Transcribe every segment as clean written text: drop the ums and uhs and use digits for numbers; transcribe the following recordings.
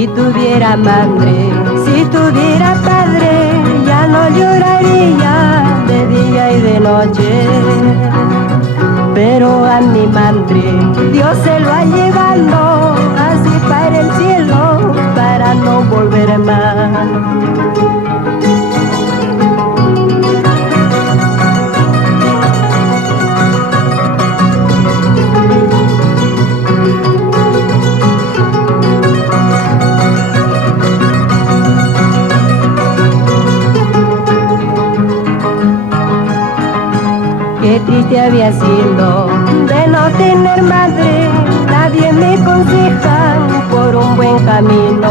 Si tuviera madre, si tuviera padre, ya no lloraría de día y de noche. Pero a mi madre Dios se lo ha llevado así para el cielo, para no volver más. Qué triste había sido de no tener madre, nadie me aconseja por un buen camino.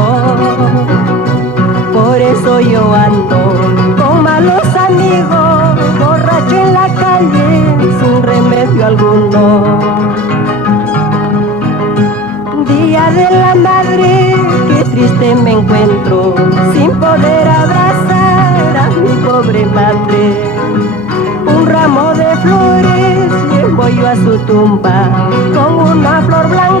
Por eso yo ando con malos amigos, borracho en la calle, sin remedio alguno. Día de la madre, qué triste me encuentro, sin poder abrazar a mi pobre madre. Un ramo de flores llevo yo a su tumba, con una flor blanca